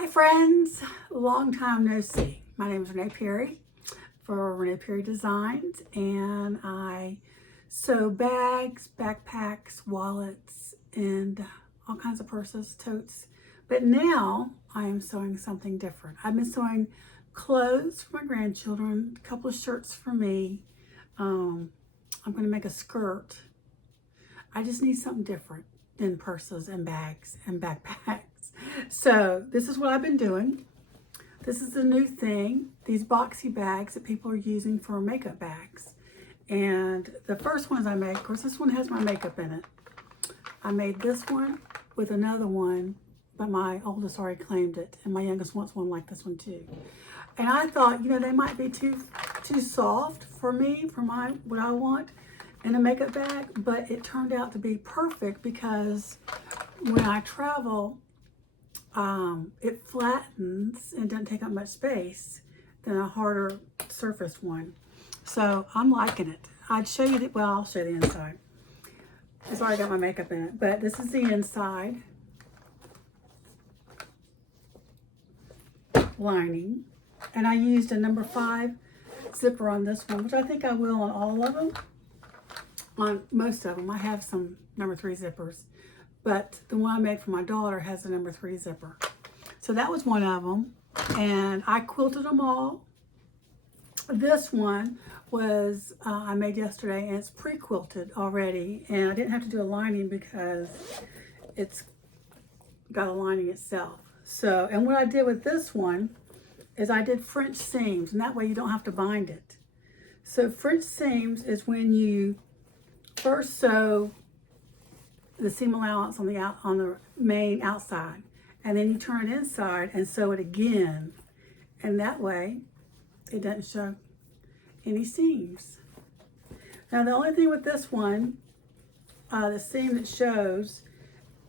Hi friends, long time no see. My name is Renee Perry for Renee Perry Designs, and I sew bags, backpacks, wallets, and all kinds of purses, totes. But now I am sewing something different. I've been sewing clothes for my grandchildren, a couple of shirts for me. I'm going to make a skirt. I just need something different than purses and bags and backpacks. So this is what I've been doing. This is the new thing, these Boxy bags that people are using for makeup bags. And the first ones I made, of course this one has my makeup in it. I made this one with another one, but my oldest already claimed it, and my youngest wants one like this one too. And I thought, you know, they might be too soft for me, for what I want in a makeup bag, but it turned out to be perfect because when I travel, it flattens and doesn't take up much space than a harder surfaced one. So I'm liking it. I'd show you well, I'll show you the inside. It's already got my makeup in it, but this is the inside lining. And I used a number 5 zipper on this one, which I think I will on all of them. On most of them, I have some number 3 zippers, but the one I made for my daughter has a number 3 zipper. So that was one of them, and I quilted them all. This one was I made yesterday, and it's pre-quilted already, and I didn't have to do a lining because it's got a lining itself. So, and what I did with this one is I did French seams, and that way you don't have to bind it. So French seams is when you first sew the seam allowance on the main outside, and then you turn it inside and sew it again, and that way it doesn't show any seams. Now the only thing with this one, the seam that shows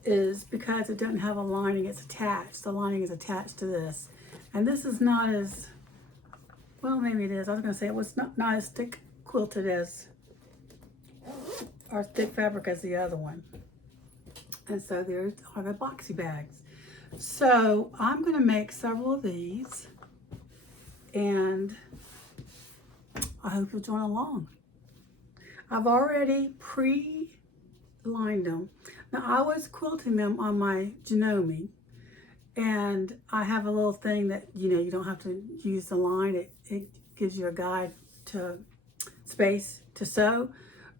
is because it doesn't have a lining, it's attached. The lining is attached to this, and this is not as well, maybe it is. I was going to say it was not as thick quilted as or thick fabric as the other one. And so there are the Boxy bags. So I'm going to make several of these, and I hope you'll join along. I've already pre-lined them. Now I was quilting them on my Janome, and I have a little thing that, you know, you don't have to use the line. It gives you a guide to space to sew.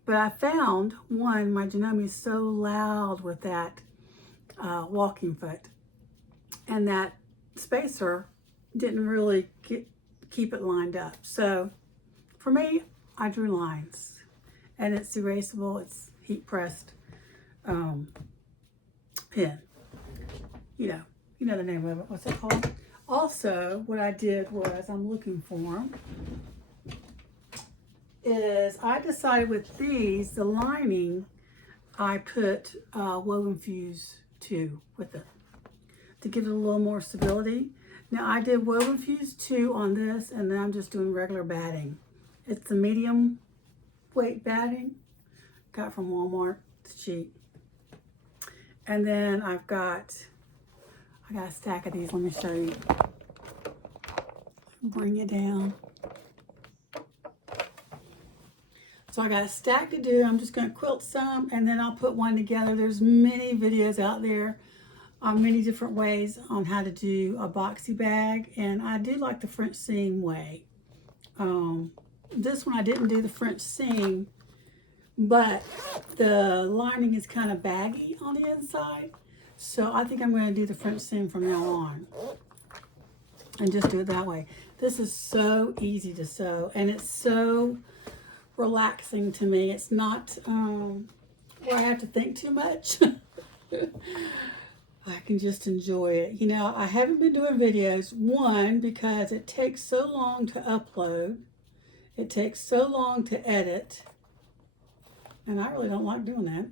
But I found one, my Janome is so loud with that walking foot, and that spacer didn't really keep it lined up. So for me, I drew lines, and it's erasable, it's heat pressed pen. You know the name of it, what's it called? Also, what I did was, I'm looking for them, is I decided with these, the lining, I put Woven Fuse 2 with it to give it a little more stability. Now I did Woven Fuse 2 on this, and then I'm just doing regular batting. It's the medium weight batting, got from Walmart, it's cheap. And then I got a stack of these, let me show you. Bring it down. So I got a stack to do. I'm just going to quilt some, and then I'll put one together. There's many videos out there on many different ways on how to do a Boxy bag, and I do like the French seam way. This one I didn't do the French seam, but the lining is kind of baggy on the inside, so I think I'm going to do the French seam from now on and just do it that way. This is so easy to sew, and it's so relaxing to me. It's not where I have to think too much. I can just enjoy it. You know, I haven't been doing videos, one, because it takes so long to upload. It takes so long to edit, and I really don't like doing that.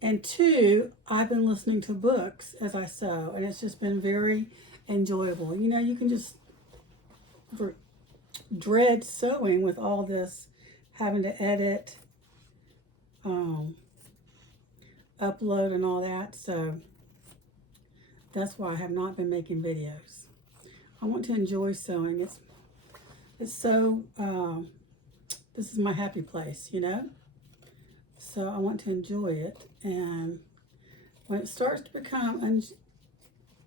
And two, I've been listening to books as I sew, and it's just been very enjoyable. You know, you can just dread sewing with all this having to edit, upload and all that. So That's why I have not been making videos. I want to enjoy sewing. It's so, this is my happy place, you know? So I want to enjoy it. And when it starts to become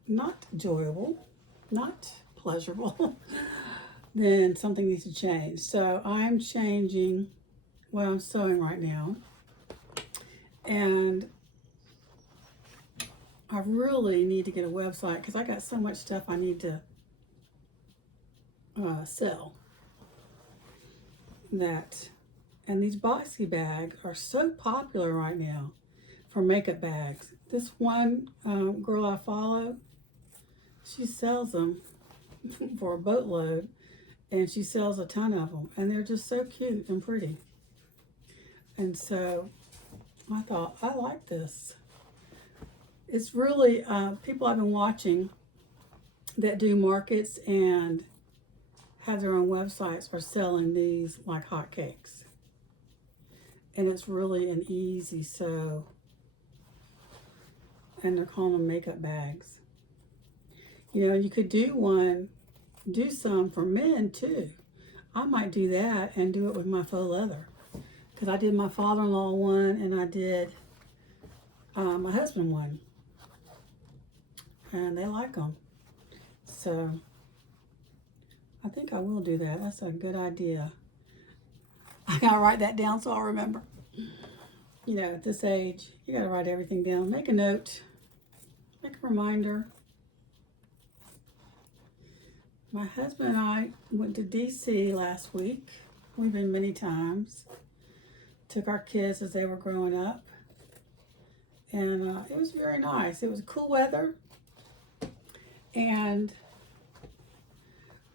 not enjoyable, not pleasurable, then something needs to change. So I'm changing what I'm sewing right now. And I really need to get a website because I got so much stuff I need to sell. And these Boxy bags are so popular right now for makeup bags. This one girl I follow, she sells them for a boatload, and she sells a ton of them, and they're just so cute and pretty. And so I thought, I like this. It's really people I've been watching that do markets and have their own websites are selling these like hotcakes. And it's really an easy sew. And they're calling them makeup bags. You know, you could do some for men too. I might do that and do it with my faux leather. Because I did my father-in-law one and I did my husband one. And they like them. So I think I will do that. That's a good idea. I gotta write that down so I'll remember. You know, at this age, you gotta write everything down. Make a note. Make a reminder. My husband and I went to DC last week. We've been many times. Took our kids as they were growing up. And it was very nice. It was cool weather. And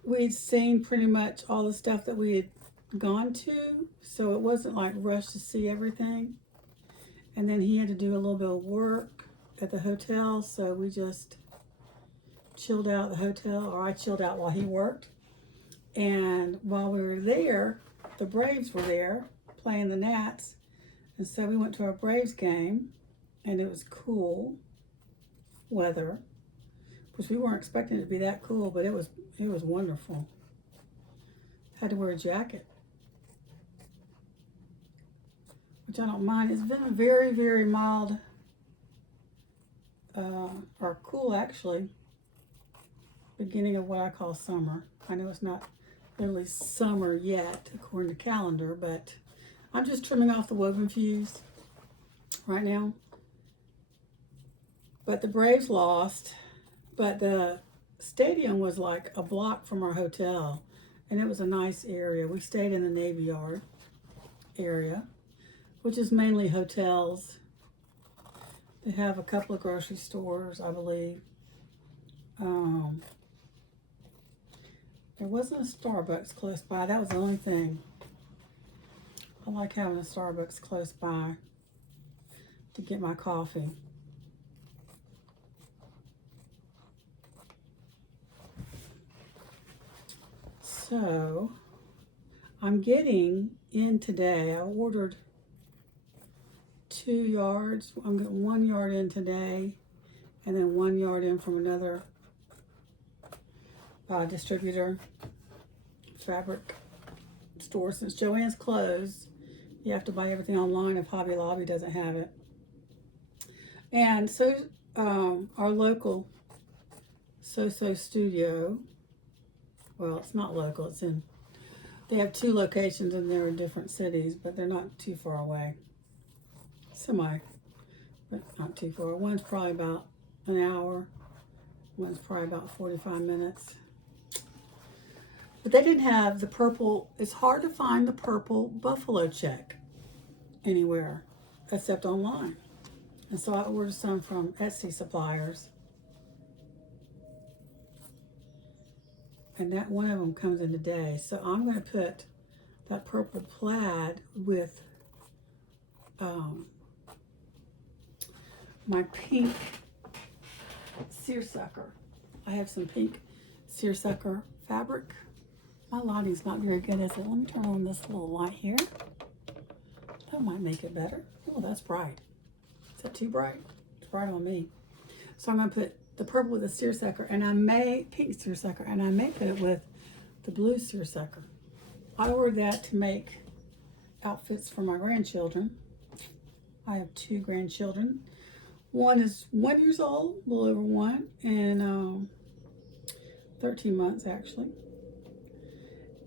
we'd seen pretty much all the stuff that we had gone to. So it wasn't like rushed to see everything. And then he had to do a little bit of work at the hotel. So we just chilled out at the hotel, or I chilled out while he worked. And while we were there, the Braves were there playing the Nats. And so we went to a Braves game, and it was cool weather, which we weren't expecting it to be that cool, but it was wonderful. Had to wear a jacket, which I don't mind. It's been a very, very mild, or cool actually, beginning of what I call summer. I know it's not really summer yet according to calendar, but I'm just trimming off the woven fuse right now. But the Braves lost, but the stadium was like a block from our hotel, and it was a nice area. We stayed in the Navy Yard area, which is mainly hotels. They have a couple of grocery stores, I believe. There wasn't a Starbucks close by. That was the only thing. I like having a Starbucks close by to get my coffee. So I'm getting in today. I ordered 2 yards. I'm getting 1 yard in today, and then 1 yard in from another distributor, fabric store. Since Joann's closed, you have to buy everything online if Hobby Lobby doesn't have it. And so our local So Studio, well, it's not local, they have 2 locations and they're in different cities, but they're not too far away. Semi, but not too far. One's probably about an hour, one's probably about 45 minutes. But they didn't have the purple. It's hard to find the purple buffalo check anywhere except online. And so I ordered some from Etsy suppliers. And that one of them comes in today. So I'm going to put that purple plaid with my pink seersucker. I have some pink seersucker fabric. My lighting's not very good, is it? Let me turn on this little light here. That might make it better. Oh, that's bright. Is that too bright? It's bright on me. So I'm going to put the purple with the seersucker, and I may, pink seersucker, and I may put it with the blue seersucker. I ordered that to make outfits for my grandchildren. I have 2 grandchildren. One is 1 year old, a little over 1, and 13 months actually.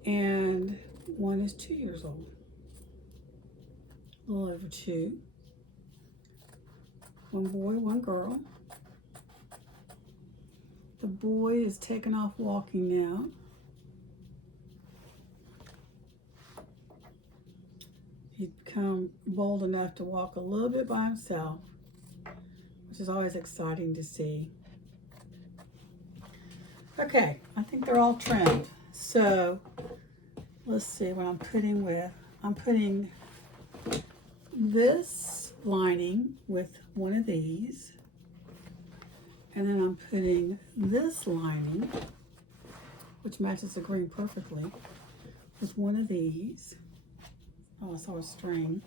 And one is 2 years old, a little over 2. 1 boy, 1 girl. The boy is taking off walking now. He's become bold enough to walk a little bit by himself, which is always exciting to see. Okay, I think they're all trimmed. So let's see what I'm putting with. I'm putting this lining with one of these. And then I'm putting this lining, which matches the green perfectly, with one of these. Oh, I saw a string.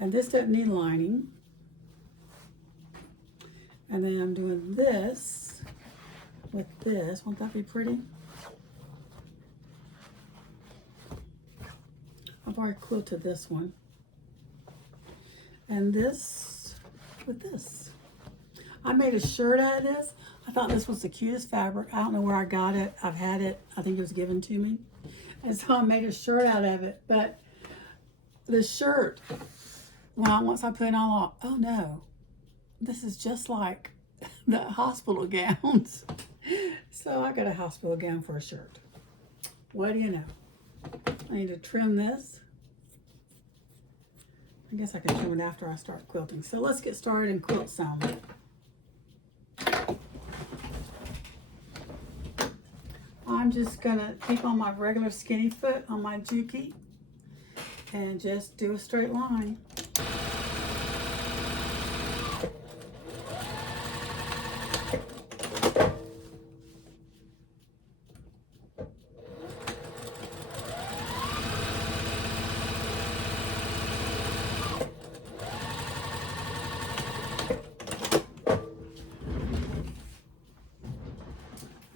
And this doesn't need lining. And then I'm doing this with this. Won't that be pretty? I've already quilted this one. And this with this. I made a shirt out of this. I thought this was the cutest fabric. I don't know where I got it. I've had it. I think it was given to me. And so I made a shirt out of it. But the shirt, once I put it all on, oh no, this is just like the hospital gowns. So I got a hospital gown for a shirt. What do you know? I need to trim this. I guess I can trim it after I start quilting. So let's get started and quilt some. I'm just gonna keep on my regular skinny foot on my Juki and just do a straight line.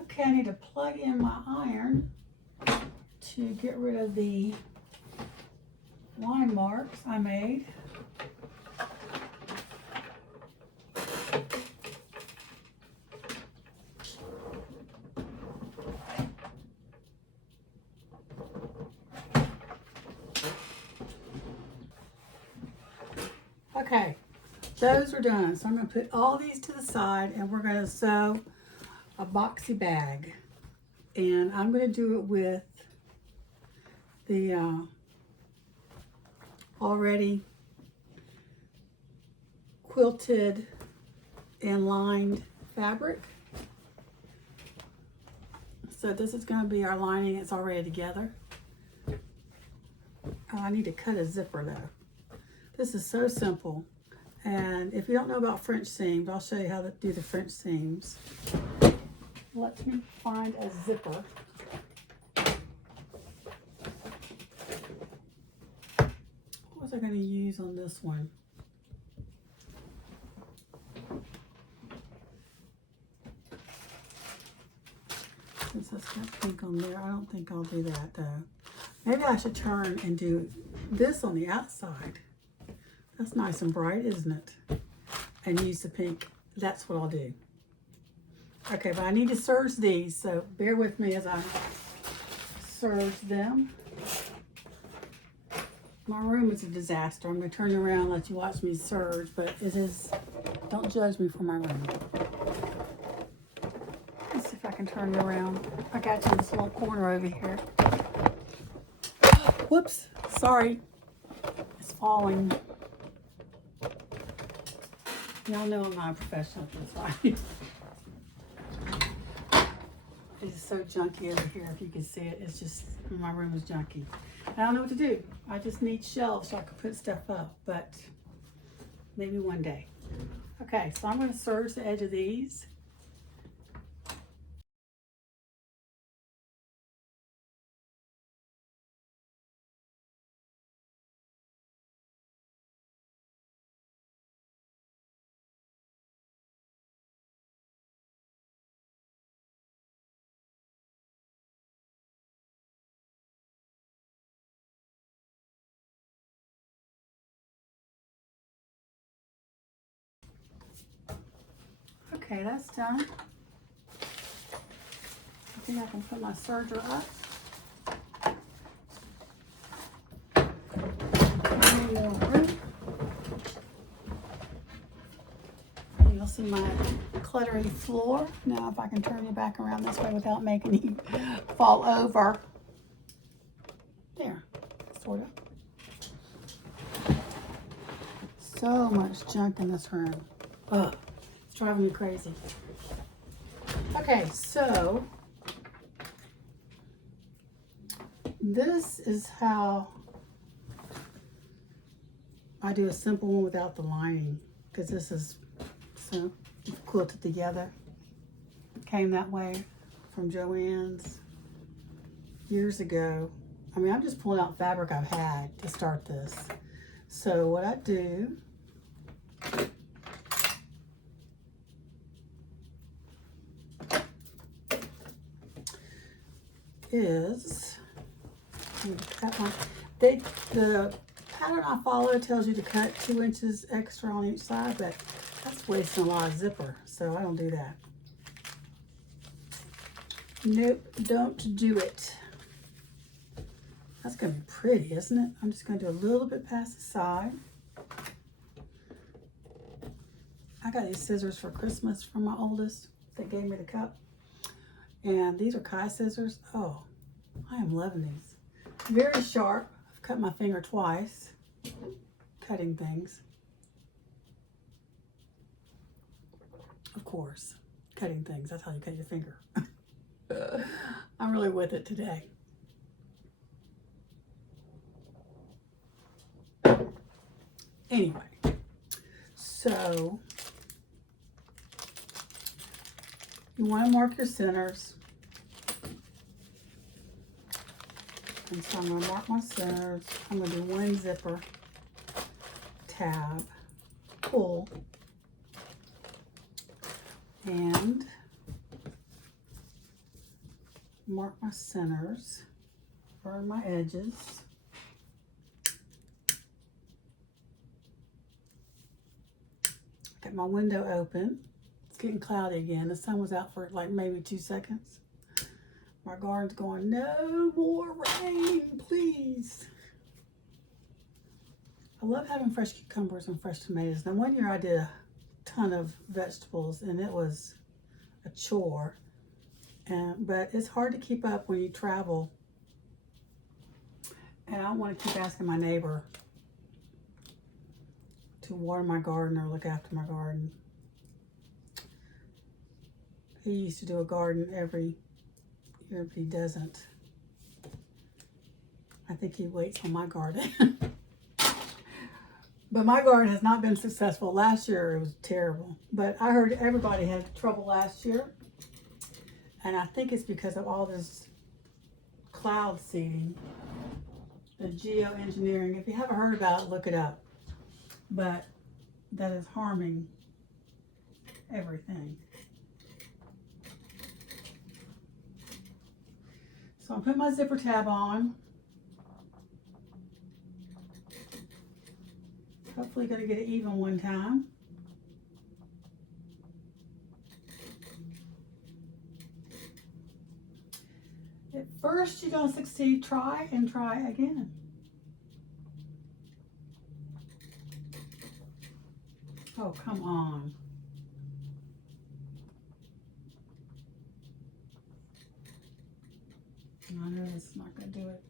Okay, I need to plug in my iron to get rid of the line marks I made. Okay, those are done. So I'm going to put all these to the side and we're going to sew a boxy bag. And I'm going to do it with the already quilted and lined fabric. So this is going to be our lining. It's already together. Oh, I need to cut a zipper though. This is so simple. And if you don't know about French seams, I'll show you how to do the French seams. Let me find a zipper. What was I going to use on this one? Since it's got pink on there, I don't think I'll do that though. Maybe I should turn and do this on the outside. That's nice and bright, isn't it? And use the pink. That's what I'll do. Okay, but I need to serge these, so bear with me as I serge them. My room is a disaster. I'm going to turn you around and let you watch me serge, but it is, don't judge me for my room. Let's see if I can turn you around. I got you in this little corner over here. Whoops, sorry. It's falling. Y'all know I'm not a professional at this, right? It's so junky over here. If you can see it, it's just, my room is junky. I don't know what to do. I just need shelves so I can put stuff up, but maybe one day. Okay, so I'm going to serge the edge of these. Okay, that's done. I think I can put my serger up. And you'll see my cluttery floor. Now if I can turn you back around this way without making you fall over. There, sort of. So much junk in this room. Ugh, it's driving me crazy. Okay, so this is how I do a simple one without the lining, because this is so quilted together. Came that way from Joann's years ago. I mean, I'm just pulling out fabric I've had to start this. So what I do is cut my, the pattern I follow tells you to cut 2 inches extra on each side, but that's wasting a lot of zipper, so I don't do that. Nope, don't do it. That's gonna be pretty, isn't it? I'm just gonna do a little bit past the side. I got these scissors for Christmas from my oldest that gave me the cup. And these are Kai scissors. Oh, I am loving these. Very sharp. I've cut my finger twice, cutting things. Of course, cutting things. That's how you cut your finger. I'm really with it today. Anyway, so you want to mark your centers. And so I'm going to mark my centers. I'm going to do 1 zipper, tab, pull, and mark my centers, burn my edges. Got my window open. It's getting cloudy again. The sun was out for like maybe 2 seconds. My garden's going, no more rain, please. I love having fresh cucumbers and fresh tomatoes. Now, one year I did a ton of vegetables and it was a chore. But it's hard to keep up when you travel. And I want to keep asking my neighbor to water my garden or look after my garden. He used to do a garden every year, but he doesn't. I think he waits on my garden. But my garden has not been successful. Last year it was terrible. But I heard everybody had trouble last year. And I think it's because of all this cloud seeding, the geoengineering. If you haven't heard about it, look it up. But that is harming everything. So I'm putting my zipper tab on. Hopefully gonna get it even one time. At first you're gonna succeed, try and try again. Oh, come on. I know this is not going to do it.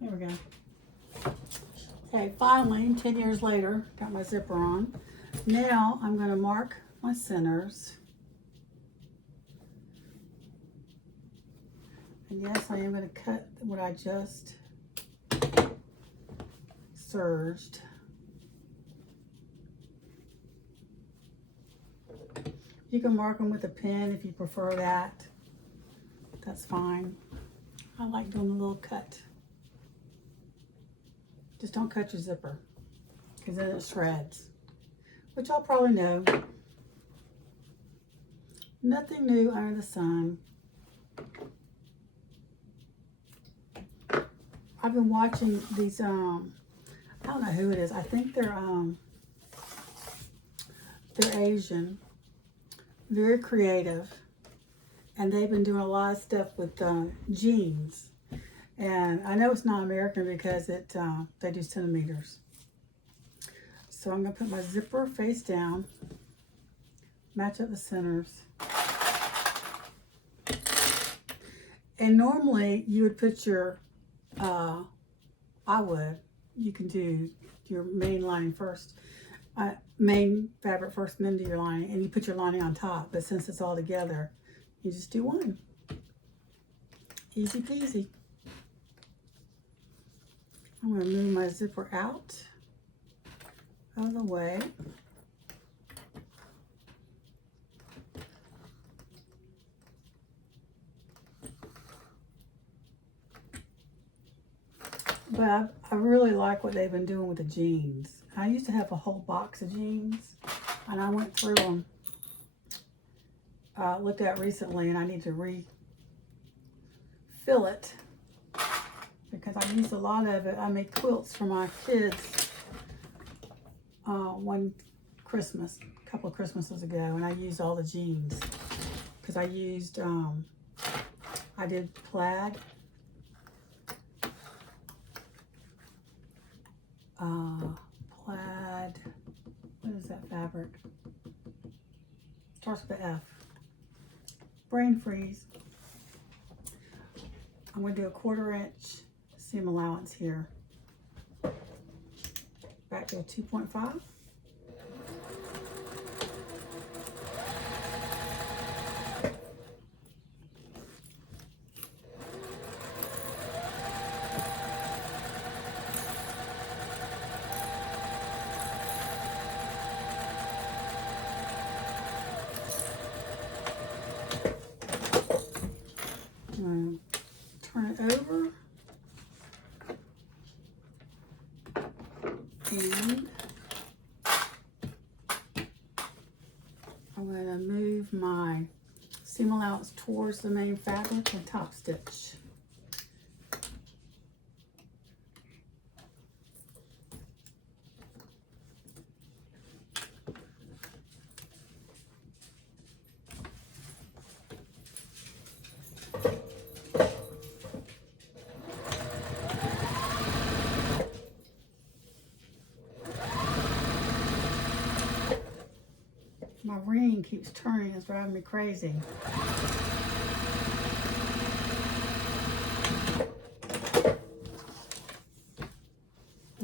There we go. Okay, finally, 10 years later, got my zipper on. Now I'm going to mark my centers. And yes, I am going to cut what I just serged. You can mark them with a pen if you prefer that. That's fine. I like doing a little cut. Just don't cut your zipper, because then it shreds, which I'll probably know. Nothing new under the sun. I've been watching these, I don't know who it is. I think they're Asian, very creative, and they've been doing a lot of stuff with jeans. And I know it's not American because they do centimeters. So I'm gonna put my zipper face down, match up the centers. And normally you would put your, you can do your main lining first, main fabric first, and then do your lining, and you put your lining on top. But since it's all together, you just do one. Easy peasy. I'm going to move my zipper out of the way. But I really like what they've been doing with the jeans. I used to have a whole box of jeans, and I went through them, looked at recently, and I need to refill it because I used a lot of it. I made quilts for my kids one Christmas, a couple of Christmases ago, and I used all the jeans because I used, I did plaid, what is that fabric? Starts with an F. Brain freeze. I'm going to do a 1/4 inch seam allowance here. Back to a 2.5. Turn it over, and I'm going to move my seam allowance towards the main fabric and top stitch. My ring keeps turning, it's driving me crazy.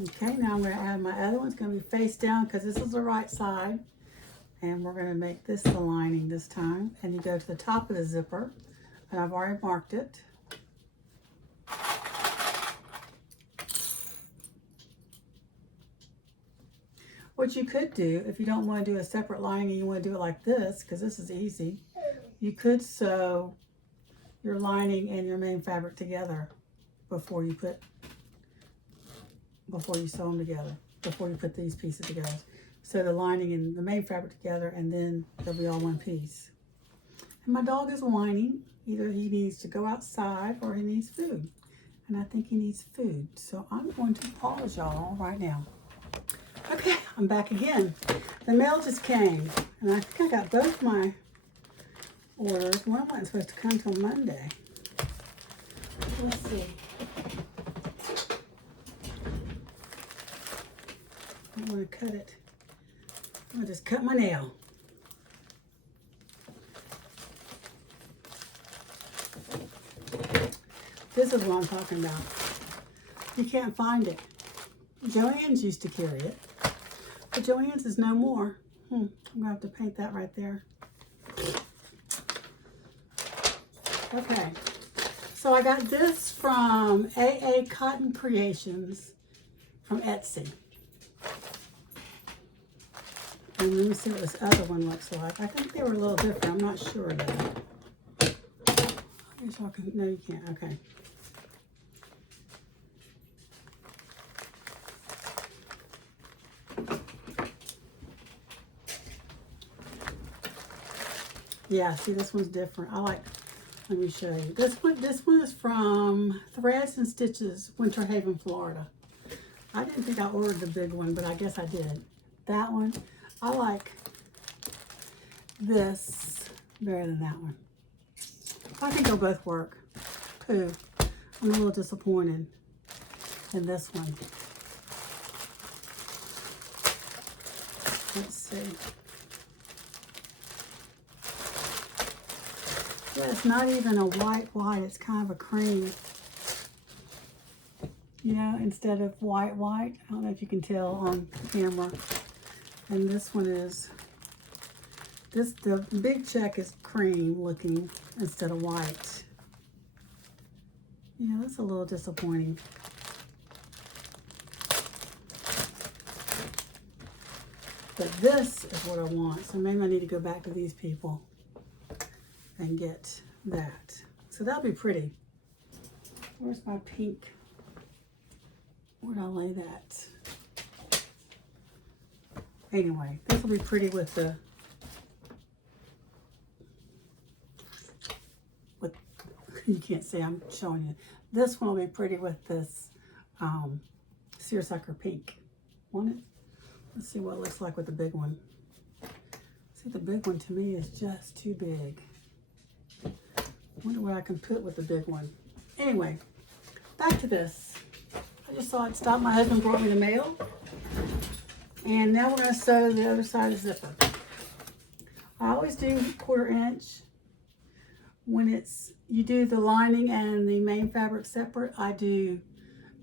Okay, now I'm going to add my other one. It's going to be face down because this is the right side. And we're going to make this the lining this time. And you go to the top of the zipper, and I've already marked it. What you could do, if you don't want to do a separate lining and you want to do it like this, because this is easy, you could sew your lining and your main fabric together before you sew them together, before you put these pieces together. So the lining and the main fabric together, and then they'll be all one piece. And my dog is whining. Either he needs to go outside or he needs food. And I think he needs food. So I'm going to pause y'all right now. Okay, I'm back again. The mail just came, and I think I got both my orders. One wasn't supposed to come till Monday. Let's see. I want to cut it. I'm going to just cut my nail. This is what I'm talking about. You can't find it. Joann's used to carry it, but Joann's is no more. I'm going to have to paint that right there. Okay, so I got this from AA Cotton Creations from Etsy. And let me see what this other one looks like. I think they were a little different. I'm not sure though. I guess I can, no you can't, okay. Yeah, see, this one's different. I like, let me show you. This one is from Threads and Stitches, Winter Haven, Florida. I didn't think I ordered the big one, but I guess I did. That one, I like this better than that one. I think they'll both work. Too. I'm a little disappointed in this one. Let's see. Yeah, it's not even a white, it's kind of a cream. You know, instead of white. I don't know if you can tell on camera. And this one is, the big check is cream looking instead of white. Yeah, that's a little disappointing. But this is what I want. So maybe I need to go back to these people and get that. So that'll be pretty. Where's my pink? Where'd I lay that? Anyway, this will be pretty with the, you can't see, I'm showing you. This one will be pretty with this seersucker pink. Want it? Let's see what it looks like with the big one. See, the big one to me is just too big. Wonder what I can put with the big one. Anyway, back to this. I just saw it stop. My husband brought me the mail. And now we're going to sew the other side of the zipper. I always do 1/4 inch. When you do the lining and the main fabric separate, I do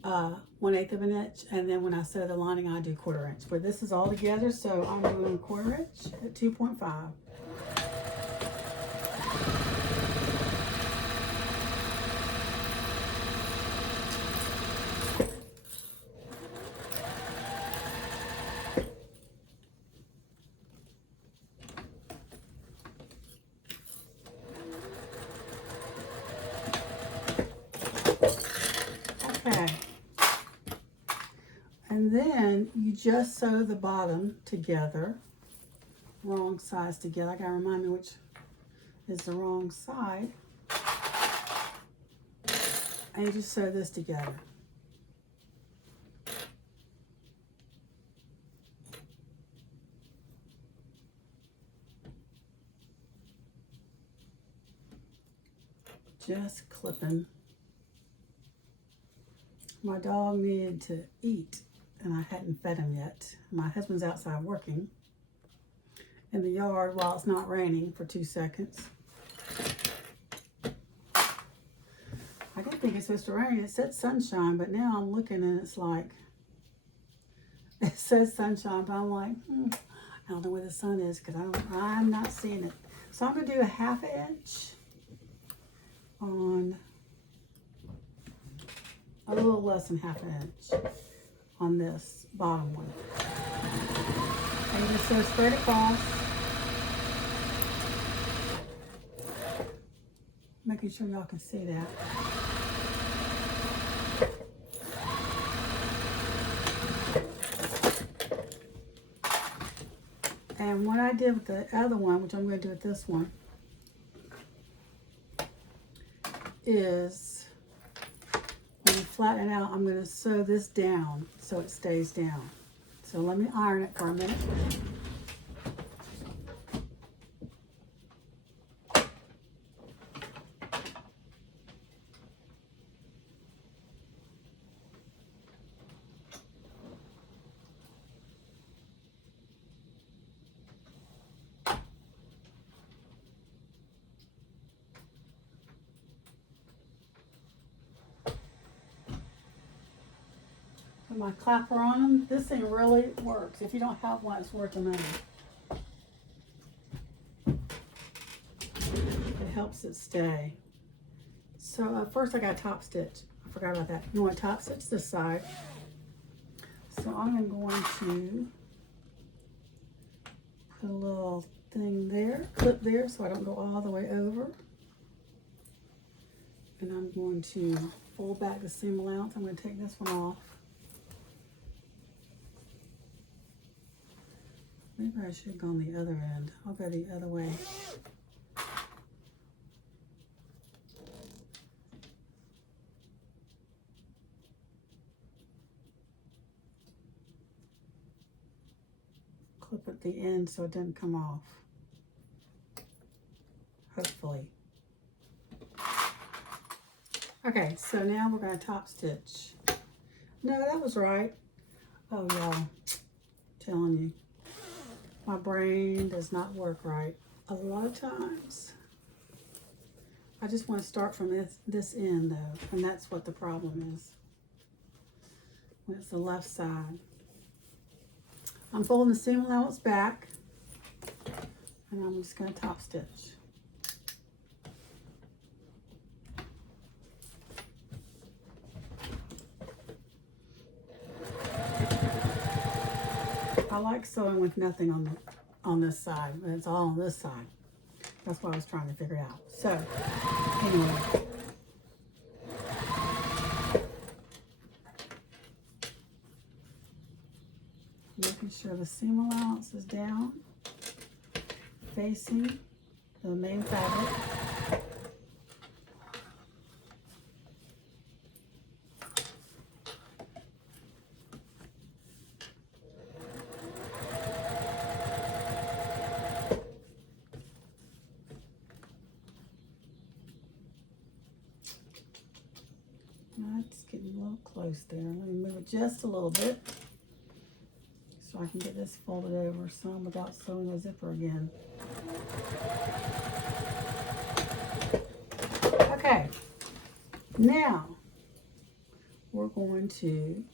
1/8 of an inch. And then when I sew the lining, I do 1/4 inch. But this is all together, so I'm doing 1/4 inch at 2.5. Okay, and then you just sew the bottom together, wrong sides together. I gotta remind me which is the wrong side. And you just sew this together. Just clipping. My dog needed to eat, and I hadn't fed him yet. My husband's outside working in the yard while it's not raining for 2 seconds. I didn't think it's supposed to rain. It said sunshine, but now I'm looking and it's like, it says sunshine, but I'm like, I don't know where the sun is because I'm not seeing it. So I'm going to do a 1/2 inch on a little less than 1/2 inch on this bottom one. And you just sew straight across, making sure y'all can see that. And what I did with the other one, which I'm going to do with this one, is when you flatten it out, I'm going to sew this down so it stays down. So let me iron it for a minute. Put my clapper on them. This thing really works. If you don't have one, it's worth the money. It helps it stay. So first I got top stitch. I forgot about that. You want to top stitch this side. So I'm going to put a little thing there, clip there, so I don't go all the way over. And I'm going to fold back the seam allowance. I'm going to take this one off. Maybe I should go on the other end. I'll go the other way. clip at the end so it doesn't come off. Hopefully. Okay, so now we're going to top stitch. No, that was right. Oh, y'all, telling you, my brain does not work right a lot of times. I just want to start from this end though, and that's what the problem is. When it's the left side. I'm folding the seam allowance back, and I'm just going to top stitch. I like sewing with nothing on this side, but it's all on this side. That's what I was trying to figure out. So, anyway. Making sure the seam allowance is down, facing the main fabric. That's getting a little close there. Let me move it just a little bit so I can get this folded over some without sewing the zipper again. Okay, now we're going to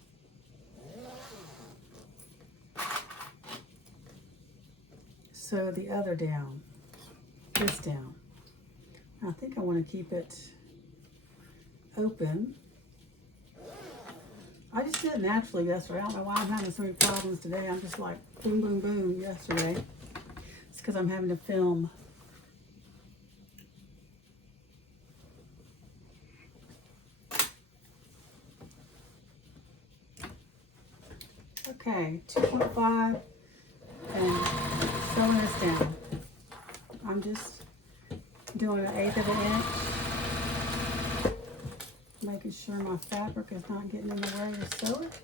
sew the other down, this down. I think I want to keep it open. I just did it naturally yesterday. I don't know why I'm having so many problems today. I'm just like boom, boom, boom yesterday. It's because I'm having to film. Okay, 2.5 and sewing this down. I'm just doing 1/8 of an inch. Making sure my fabric is not getting in the way to sew it.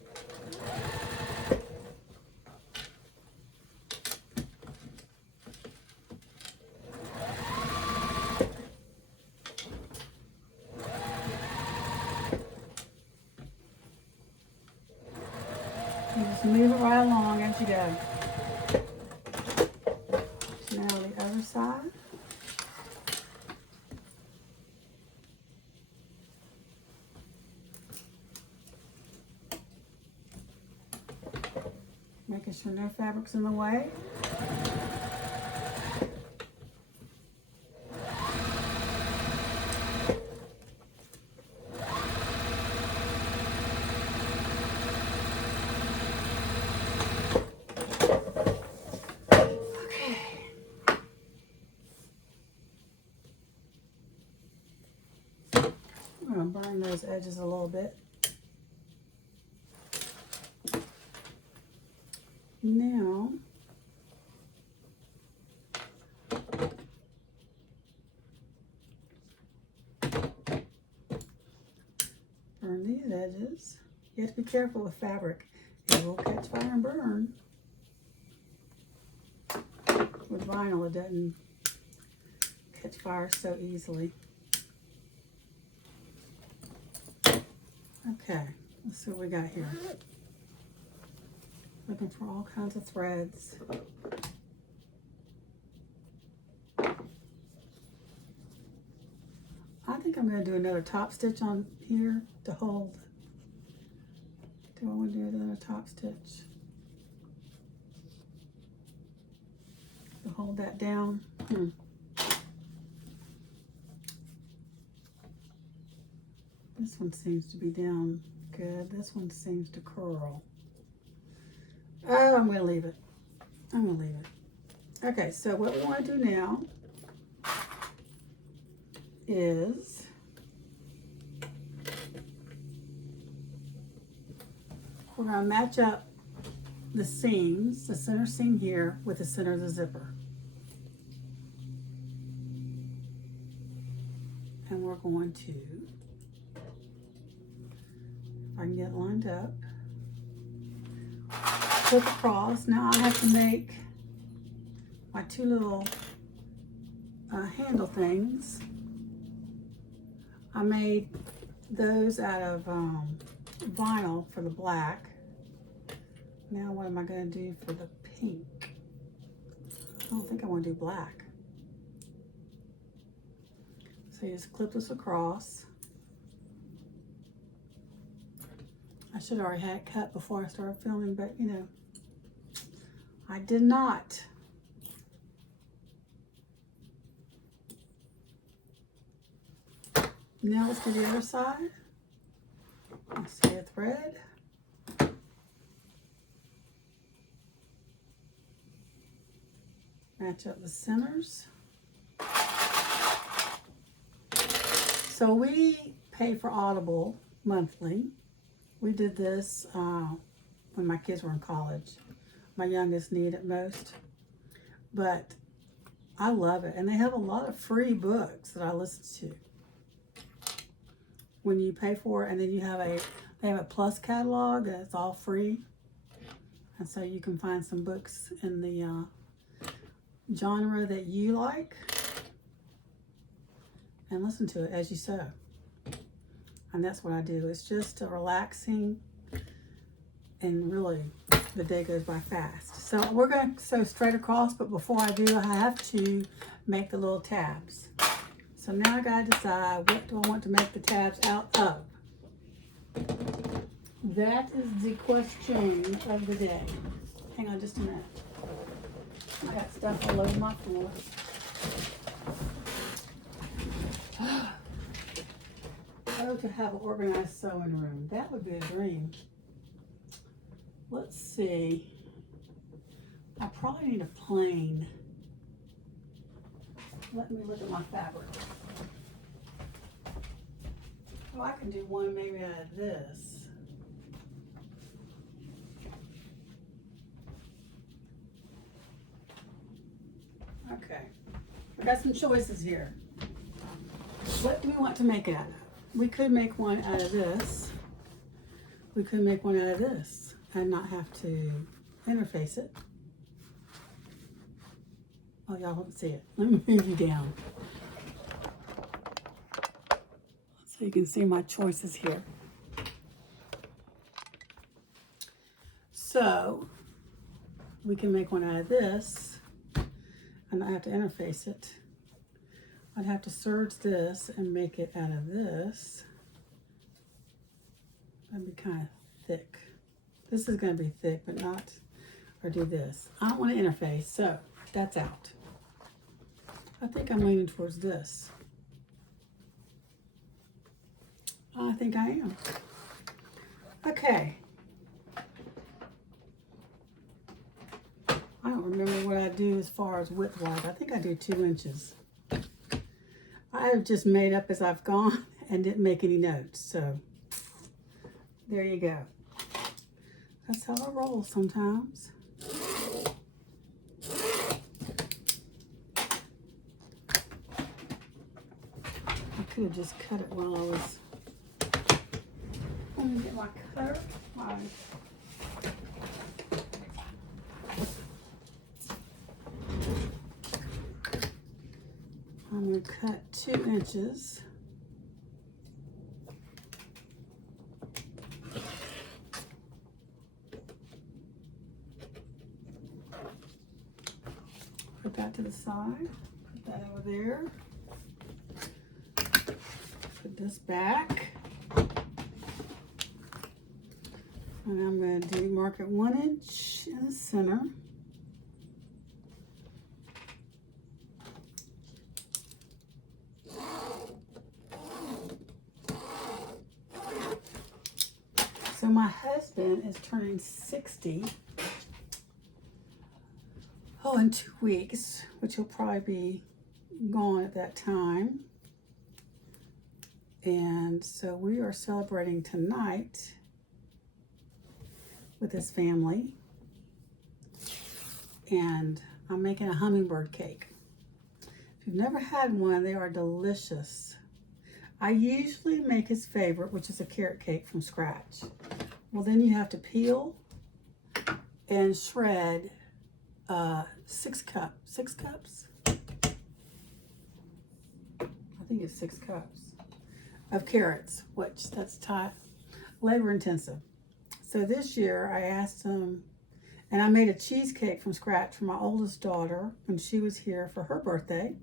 You just move it right along as you go. Now the other side. Making sure no fabric's in the way. Okay. I'm going to burn those edges a little bit. Now, burn these edges. You have to be careful with fabric. It will catch fire and burn. With vinyl, it doesn't catch fire so easily. Okay, let's see what we got here. Looking for all kinds of threads. I think I'm going to do another top stitch on here to hold. Do I want to do another top stitch? To hold that down. This one seems to be down good. This one seems to curl. Oh, I'm going to leave it. I'm going to leave it. Okay, so what we want to do now is we're going to match up the seams, the center seam here with the center of the zipper. And we're going to, if I can get it lined up, flip across. Now I have to make my two little handle things. I made those out of vinyl for the black. Now what am I going to do for the pink? I don't think I want to do black. So you just clip this across. I should have already had it cut before I started filming, but you know, I did not. Now let's do the other side. Let's see a thread. Match up the centers. So we pay for Audible monthly. We did this when my kids were in college. My youngest needed it most. But I love it. And they have a lot of free books that I listen to when you pay for it. And then they have a plus catalog and it's all free. And so you can find some books in the genre that you like and listen to it as you sew. And that's what I do. It's just relaxing, and really the day goes by fast. So we're going to sew straight across, but before I do, I have to make the little tabs. So now I got to decide, what do I want to make the tabs out of? That is the question of the day. Hang on just a minute. I got stuff all over my floor. Oh, to have an organized sewing room. That would be a dream. Let's see. I probably need a plane. Let me look at my fabric. Oh, I can do one maybe out of this. Okay, I got some choices here. What do we want to make it out of? We could make one out of this. We could make one out of this and not have to interface it. Oh, y'all won't see it. Let me move you down so you can see my choices here. So we can make one out of this and not have to interface it. I'd have to serge this and make it out of this. That'd be kind of thick. This is going to be thick, but not, or do this. I don't want to interface, so that's out. I think I'm leaning towards this. I think I am. Okay. I don't remember what I do as far as width-wise. I think I do 2 inches. I've just made up as I've gone and didn't make any notes. So there you go. That's how I roll sometimes. I could have just cut it while I was. Let me get my cutter. I'm going to cut 2 inches. Put that to the side. Put that over there. Put this back. And I'm going to mark it 1 inch in the center. So my husband is turning 60. In 2 weeks, which he'll probably be gone at that time. And so we are celebrating tonight with his family. And I'm making a hummingbird cake. If you've never had one, they are delicious. I usually make his favorite, which is a carrot cake from scratch. Well, then you have to peel and shred 6 cups. I think it's 6 cups of carrots, which that's labor intensive. So this year I asked them, and I made a cheesecake from scratch for my oldest daughter when she was here for her birthday.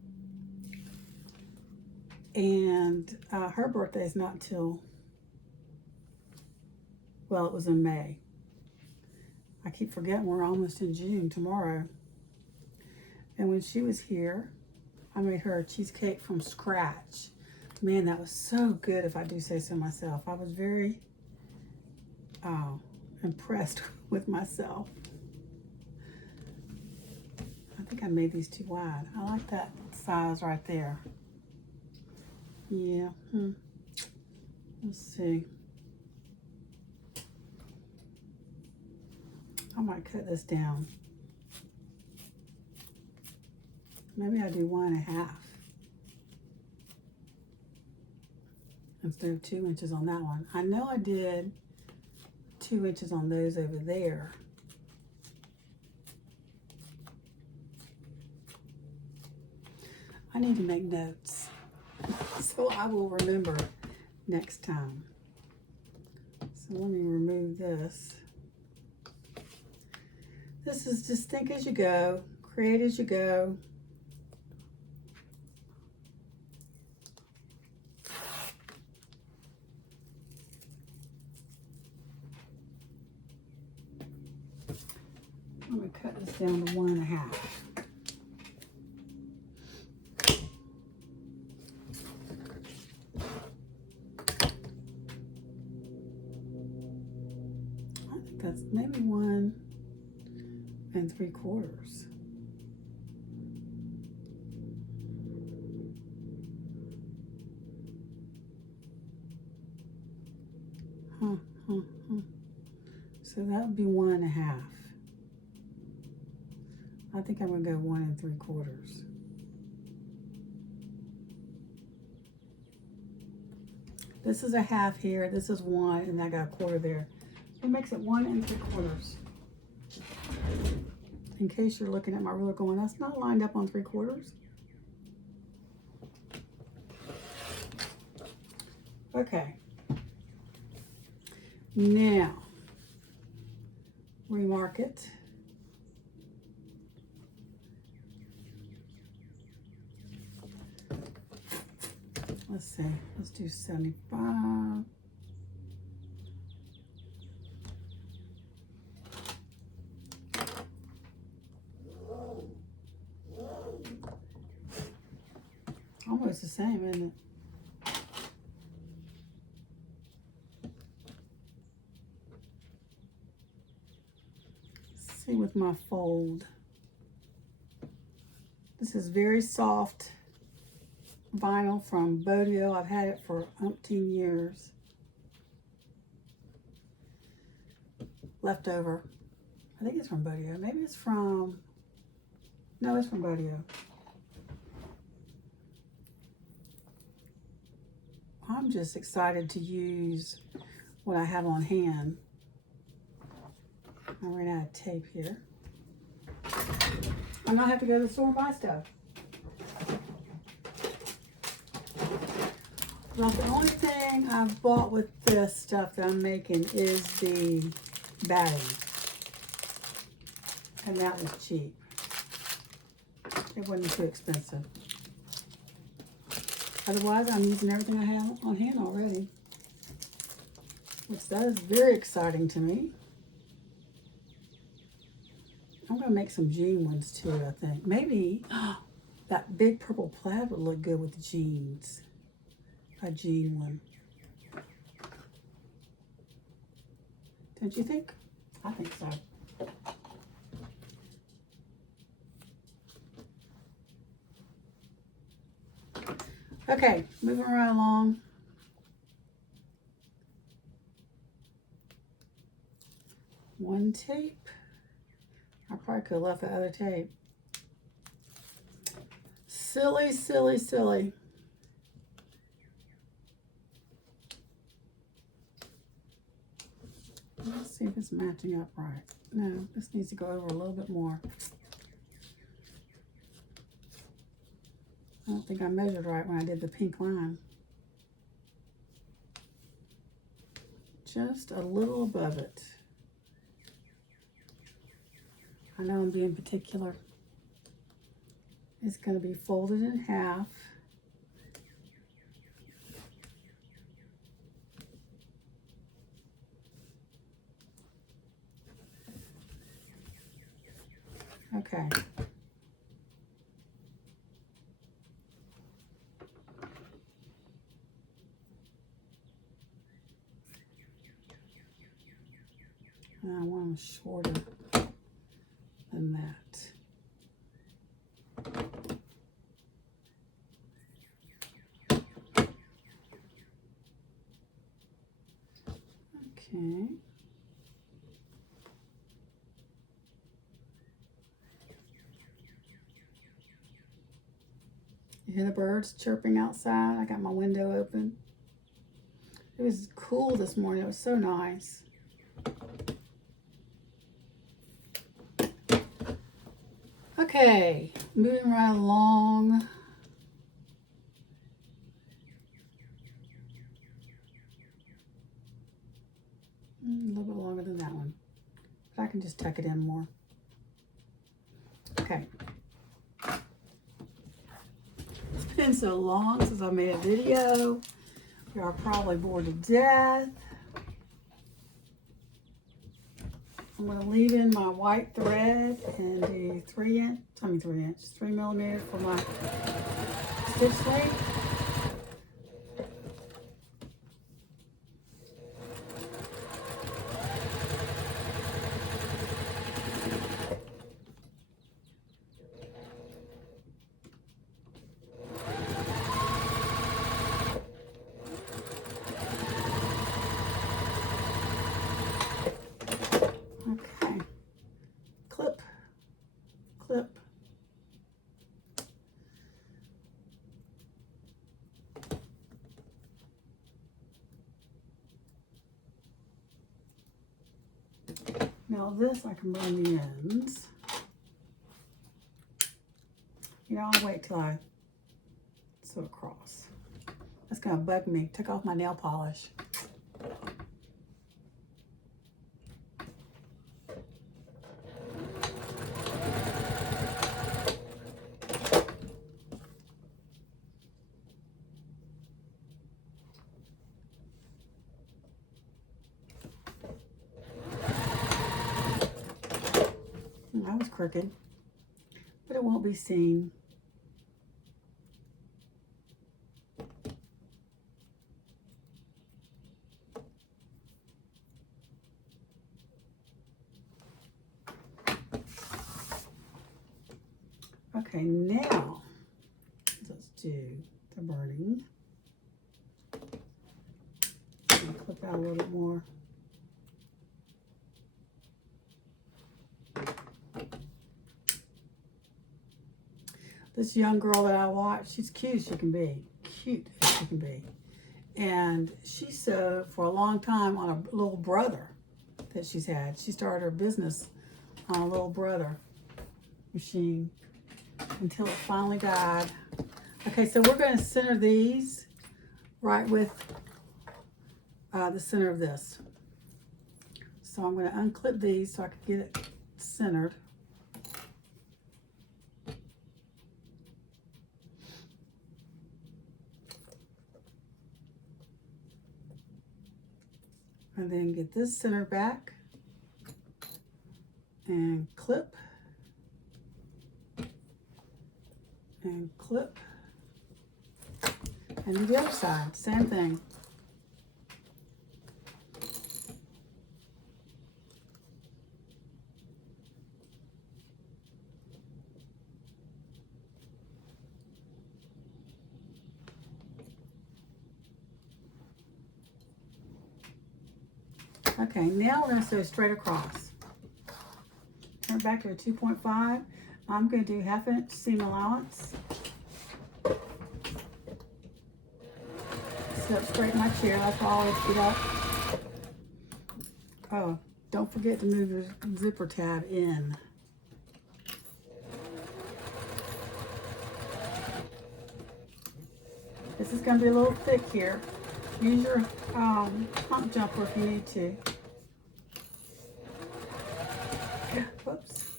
And her birthday is not until, well, it was in May. I keep forgetting we're almost in June tomorrow. And when she was here, I made her a cheesecake from scratch. Man, that was so good, if I do say so myself. I was very impressed with myself. I think I made these too wide. I like that size right there. Yeah. Let's see. I might cut this down. Maybe I do 1.5 instead of 2 inches on that one. I know I did 2 inches on those over there. I need to make notes so I will remember next time. So let me remove this. This is just think as you go, create as you go. I'm going to cut this down to 1.5. I think that's maybe 1 3/4. So that would be 1.5. I think I'm gonna go 1 3/4. This is a half here, this is 1, and I got a quarter there. It makes it 1 3/4. In case you're looking at my ruler going, that's not lined up on 3/4. Okay. Now, remark it. Let's see, let's do 75. Almost the same, isn't it? See with my fold. This is very soft vinyl from Bodio. I've had it for umpteen years. Leftover. I think it's from Bodio. Maybe it's from, no, it's from Bodio. I'm just excited to use what I have on hand. I ran out of tape here. I might have to go to the store and buy stuff. Well, the only thing I've bought with this stuff that I'm making is the batting. And that was cheap. It wasn't too expensive. Otherwise, I'm using everything I have on hand already. Which that is very exciting to me. I'm going to make some jean ones too, I think. Maybe that big purple plaid would look good with jeans. A jean one. Don't you think? I think so. Okay, moving right along. One tape. I probably could have left the other tape. Silly, silly, silly. Let's see if it's matching up right. No, this needs to go over a little bit more. don't think I measured right when I did the pink line. Just a little above it. I know I'm being particular. It's going to be folded in half. Okay. And I want them shorter than that. Okay. You hear the birds chirping outside? I got my window open. It was cool this morning. It was so nice. Okay, moving right along. A little bit longer than that one. But I can just tuck it in more. Okay. It's been so long since I made a video. We are probably bored to death. I'm going to leave in my white thread and do 3 millimeter for my stitch length. Okay, clip, clip. Now this I can bring the ends. You know, I'll wait till I sew across. That's gonna bug me. Took off my nail polish. That was crooked, but it won't be seen. Okay, now let's do the burning. Clip out a little bit more. This young girl that I watch, she's cute as she can be. Cute as she can be. And she sewed for a long time on a little brother that she's had. She started her business on a little brother machine until it finally died. Okay, so we're going to center these right with the center of this. So I'm going to unclip these so I can get it centered. And then get this center back and clip and clip, and do the other side, same thing. Okay, now we're going to sew straight across. Turn back to a 2.5. I'm going to do 1/2 inch seam allowance. Sit up straight in my chair. That's why I always get up. Oh, don't forget to move your zipper tab in. This is going to be a little thick here. Use your pump jumper if you need to. Whoops.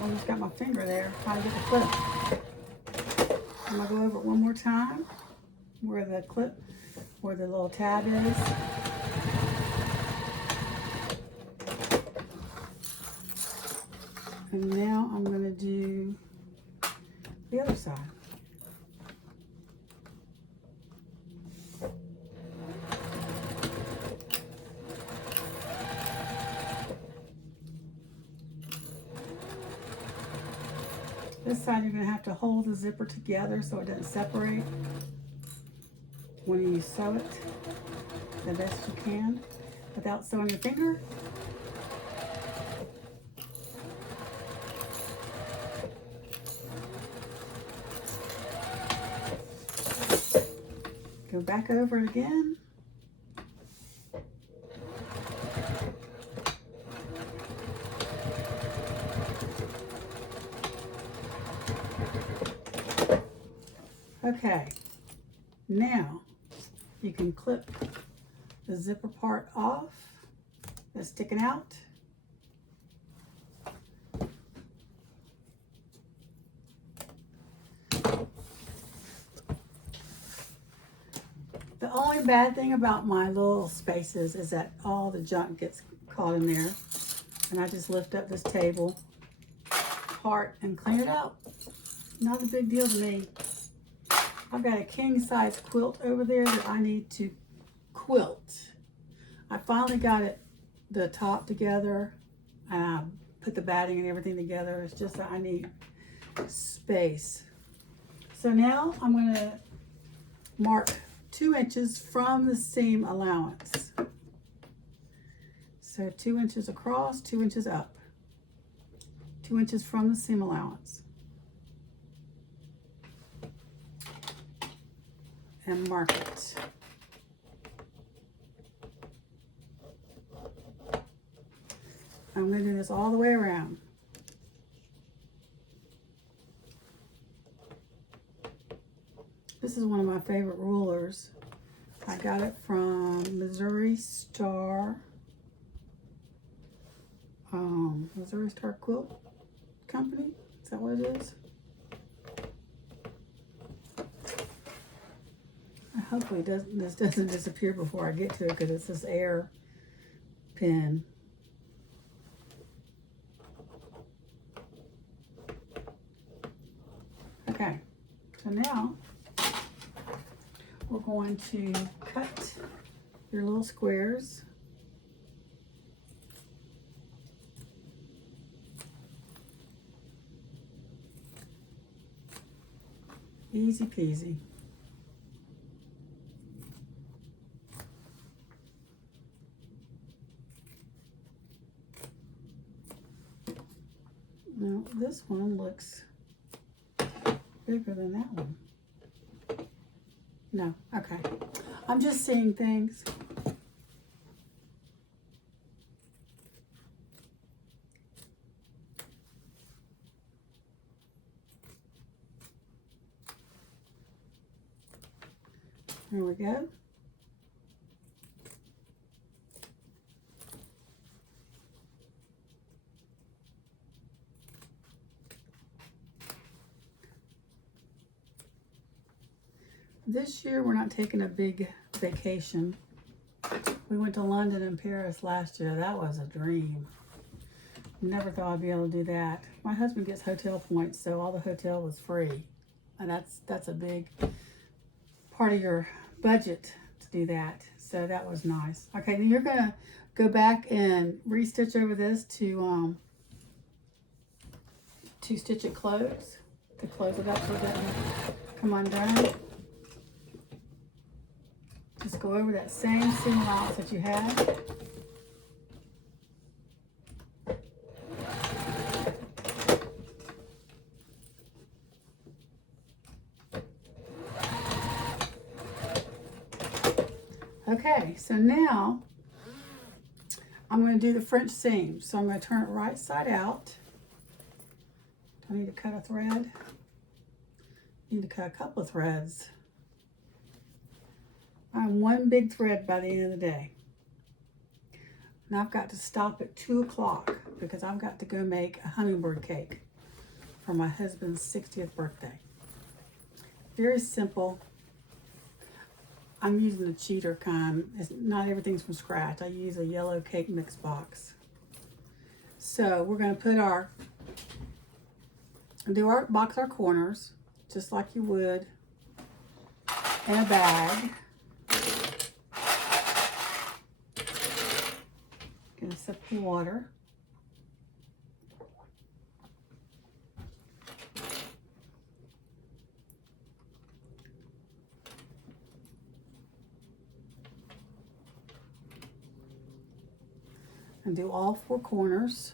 Almost got my finger there trying to get the clip. I'm going to go over it one more time where the clip, where the little tab is. And now I'm going to do the other side. This side you're going to have to hold the zipper together so it doesn't separate when you sew it the best you can without sewing your finger. Go back over it again. Okay, now you can clip the zipper part off that's sticking out. The only bad thing about my little spaces is that all the junk gets caught in there, and I just lift up this table part and clean it out. Not a big deal to me. I've got a king size quilt over there that I need to quilt. I finally got it, the top together, and I put the batting and everything together. It's just that I need space. So now I'm going to mark 2 inches from the seam allowance. So 2 inches across, 2 inches up. 2 inches from the seam allowance. And mark it. I'm going to do this all the way around. This is one of my favorite rulers. I got it from Missouri Star Quilt Company. Is that what it is? Hopefully this doesn't disappear before I get to it, because it's this air pin. Okay, so now we're going to cut your little squares. Easy peasy. Now this one looks bigger than that one. No, okay. I'm just seeing things. There we go. This year we're not taking a big vacation. We went to London and Paris last year. That was a dream. Never thought I'd be able to do that. My husband gets hotel points, so all the hotel was free. And that's a big part of your budget to do that. So that was nice. Okay, then you're gonna go back and restitch over this to stitch it close, to close it up so it doesn't come undone. Just go over that same seam allowance that you had. Okay, so now I'm going to do the French seam. So I'm going to turn it right side out. I need to cut a thread. need to cut a couple of threads. I'm one big thread by the end of the day. Now I've got to stop at 2 o'clock because I've got to go make a hummingbird cake for my husband's 60th birthday. Very simple. I'm using the cheater kind. Not everything's from scratch. I use a yellow cake mix box. So we're going to box our corners just like you would in a bag. Gonna sip the water. And do all 4 corners.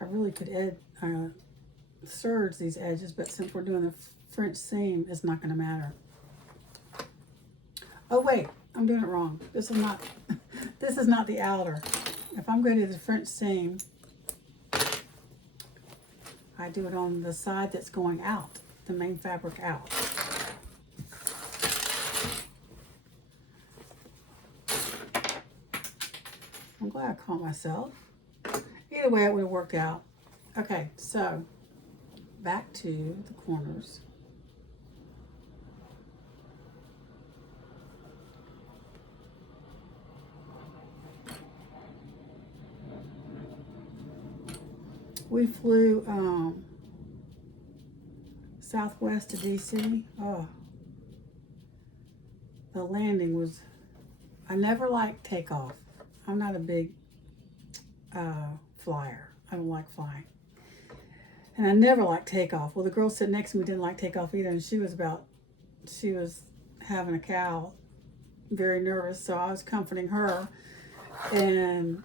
I really could serge these edges, but since we're doing a French seam, it's not going to matter. Oh wait, I'm doing it wrong. This is not the outer. If I'm going to do the French seam, I do it on the side that's going out, the main fabric out. I'm glad I caught myself. Either way, it would have worked out. Okay, so back to the corners. We flew Southwest to DC. Oh, the landing was, I never liked takeoff. I'm not a big flyer. I don't like flying. And I never liked takeoff. Well, the girl sitting next to me didn't like takeoff either, and she was having a cow, very nervous, so I was comforting her, and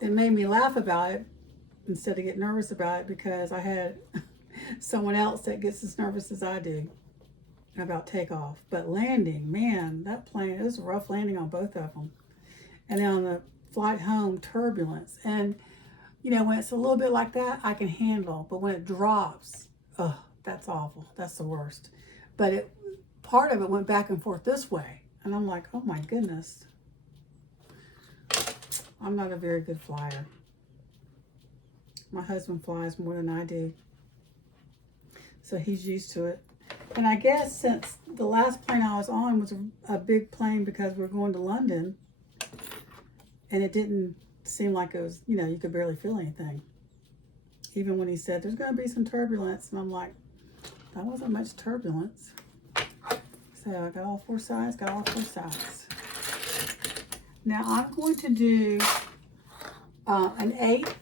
it made me laugh about it instead of get nervous about it because I had someone else that gets as nervous as I do about takeoff. But landing, man, that plane, it was a rough landing on both of them. And then on the flight home, turbulence. And, you know, when it's a little bit like that, I can handle. But when it drops, oh, that's awful. That's the worst. But part of it went back and forth this way. And I'm like, oh my goodness. I'm not a very good flyer. My husband flies more than I do. So he's used to it. And I guess since the last plane I was on was a big plane because we're going to London, and it didn't seem like it was, you know, you could barely feel anything. Even when he said, there's going to be some turbulence. And I'm like, that wasn't much turbulence. So I got all 4 sides, got all 4 sides. Now I'm going to do an 1/8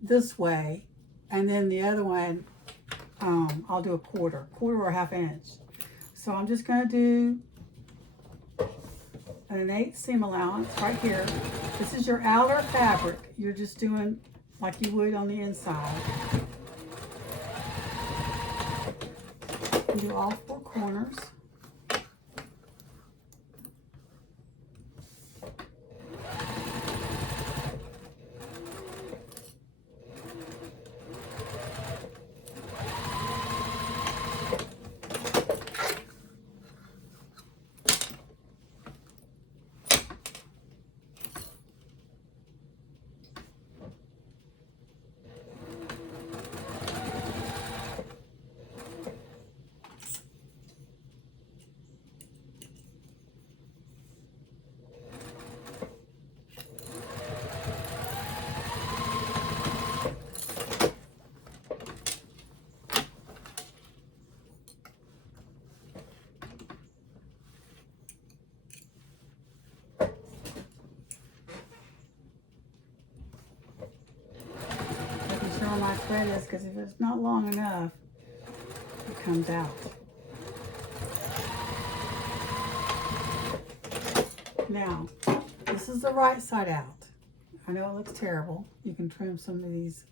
this way, and then the other one, I'll do a quarter or 1/2 inch. So I'm just going to do an 1/8 seam allowance right here. This is your outer fabric. You're just doing like you would on the inside. And do all 4 corners. My thread is, because if it's not long enough, it comes out. Now, this is the right side out. I know it looks terrible. You can trim some of these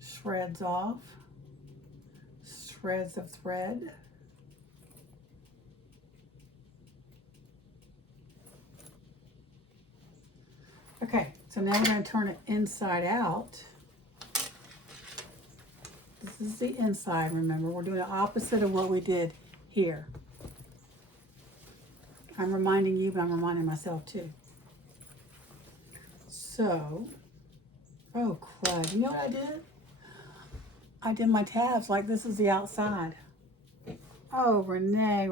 shreds off. Shreds of thread. Okay, so now we're going to turn it inside out. This is the inside, remember. We're doing the opposite of what we did here. I'm reminding you, but I'm reminding myself too. So, oh crud, you know what I did? I did my tabs like this is the outside. Oh, Renee.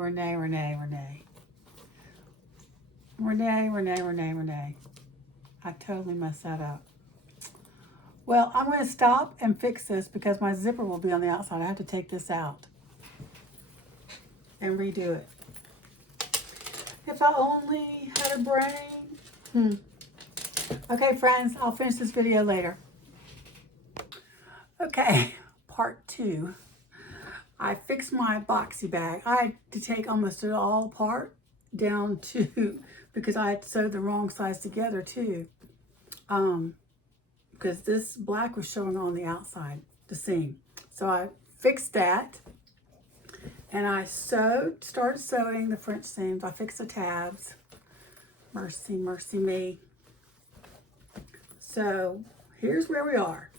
I totally messed that up. Well, I'm going to stop and fix this because my zipper will be on the outside. I have to take this out and redo it. If I only had a brain. Okay, friends, I'll finish this video later. Okay, part 2. I fixed my Boxy bag. I had to take almost it all apart down to, because I had sewed the wrong size together too. Because this black was showing on the outside, the seam. So I fixed that and I started sewing the French seams. I fixed the tabs. Mercy, mercy me. So here's where we are.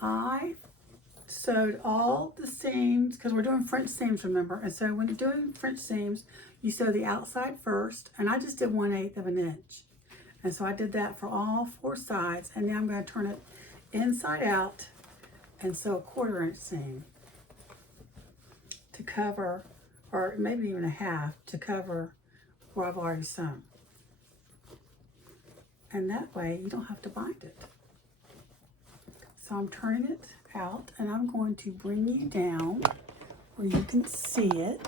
I sewed all the seams, because we're doing French seams, remember? And so when you're doing French seams, you sew the outside first, and I just did 1/8 of an inch. And so I did that for all 4 sides, and now I'm going to turn it inside out and sew a 1/4 inch seam to cover, or maybe even a half, to cover where I've already sewn. And that way you don't have to bind it. So I'm turning it out, and I'm going to bring you down where you can see it.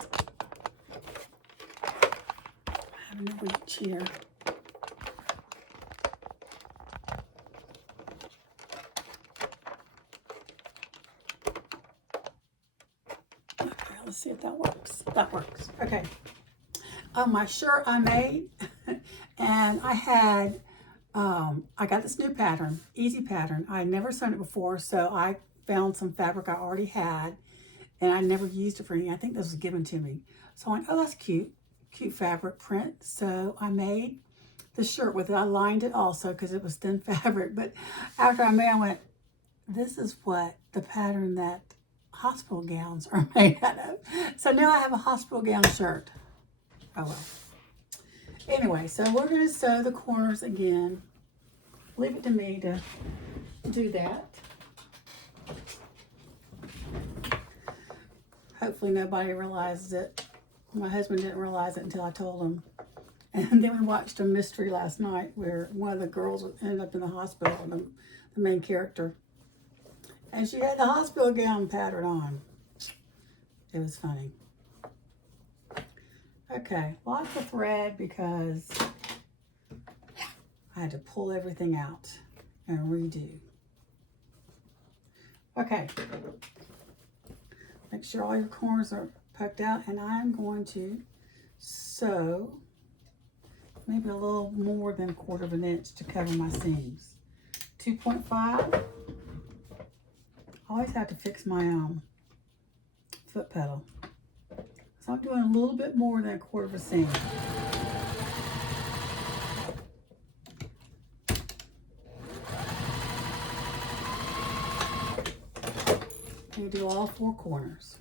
I have no reach here. Okay, let's see if that works. That works. Okay. My shirt I made, and I had, I got this new pattern, easy pattern. I had never sewn it before, so I found some fabric I already had, and I never used it for anything. I think this was given to me. So I went, oh, that's cute, cute fabric print. So I made the shirt with it. I lined it also because it was thin fabric, but after I made it, I went, this is what the pattern that hospital gowns are made out of. So now I have a hospital gown shirt. Oh well. Anyway, so we're going to sew the corners again. Leave it to me to do that. Hopefully nobody realizes it. My husband didn't realize it until I told him. And then we watched a mystery last night where one of the girls ended up in the hospital, the main character. And she had the hospital gown pattern on. It was funny. Okay, lots of thread because I had to pull everything out and redo. Okay, make sure all your corners are poked out, and I'm going to sew maybe a little more than 1/4 inch to cover my seams. 2.5. I always have to fix my foot pedal. So I'm doing a little bit more than 1/4 seam. And you do all 4 corners.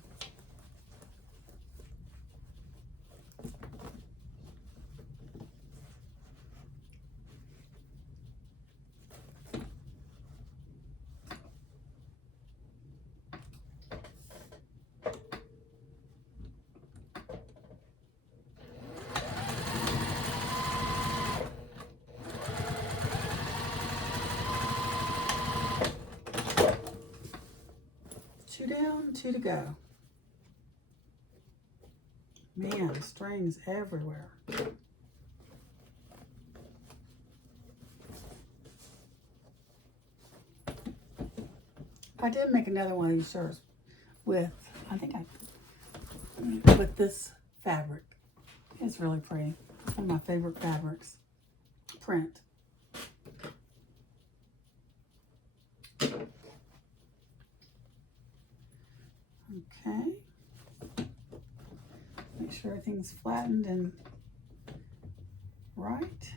Two down, 2 to go. Man, strings everywhere. I did make another one of these shirts with, with this fabric. It's really pretty. It's one of my favorite fabrics. Print. Okay. Make sure everything's flattened and right.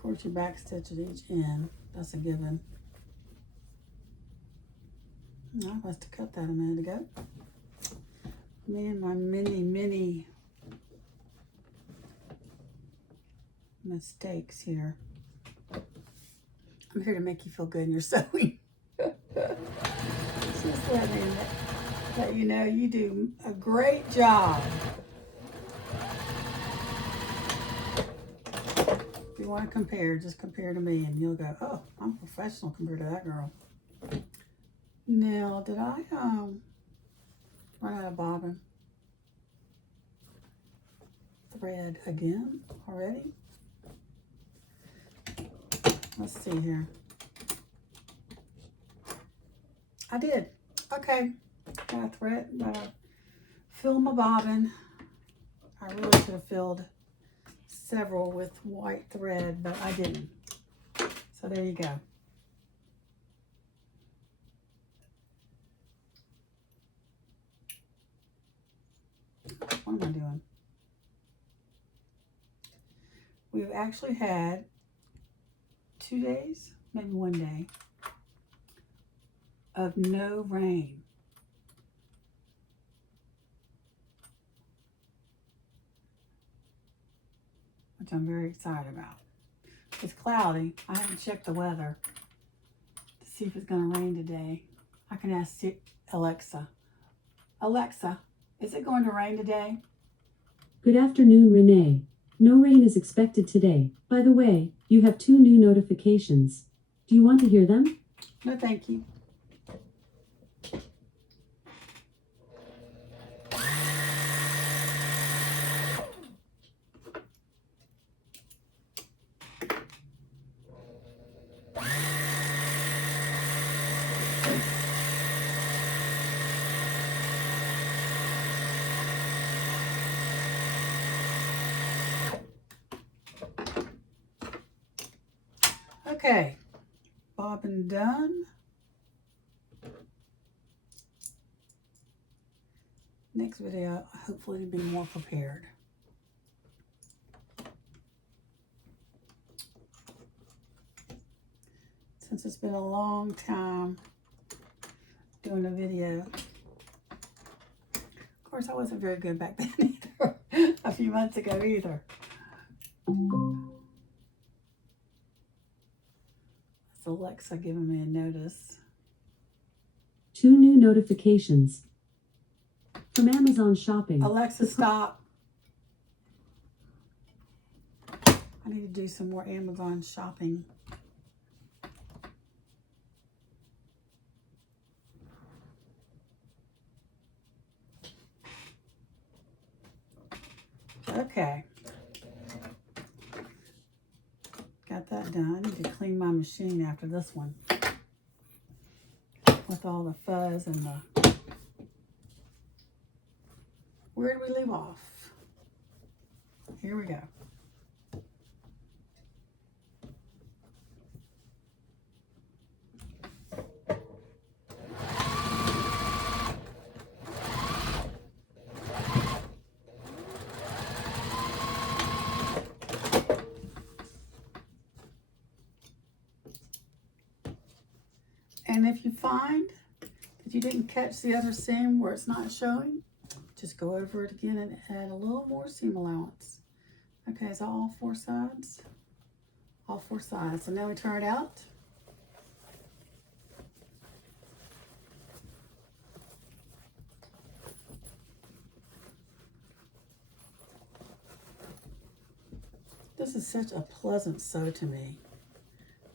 Of course, you back stitch at each end. That's a given. I must have cut that a minute ago. Me and my mini mistakes here. I'm here to make you feel good in your sewing. Just let you know you do a great job. If you want to compare, just compare to me and you'll go, oh, I'm professional compared to that girl. Now, did I run out of bobbin thread again already? Let's see here. I did. Okay. Got a thread. Gotta fill my bobbin. I really should have filled several with white thread, but I didn't. So there you go. What am I doing? We've actually had 2 days, maybe 1 day, of no rain. Which I'm very excited about. It's cloudy. I haven't checked the weather to see if it's going to rain today. I can ask Alexa. Alexa, is it going to rain today? Good afternoon, Renee. No rain is expected today. By the way, you have 2 new notifications. Do you want to hear them? No, thank you. Okay, bobbin done. Next video, hopefully to be more prepared. Since it's been a long time doing a video. Of course, I wasn't very good back then either, a few months ago either. That's Alexa giving me a notice. 2 new notifications from Amazon shopping. Alexa, stop. I need to do some more Amazon shopping. Okay. Got that done. I need to clean my machine after this one. With all the fuzz and the... Where did we leave off? Here we go. And if you find that you didn't catch the other seam where it's not showing, just go over it again and add a little more seam allowance. Okay, is that all 4 sides? All 4 sides. So now we turn it out. This is such a pleasant sew to me.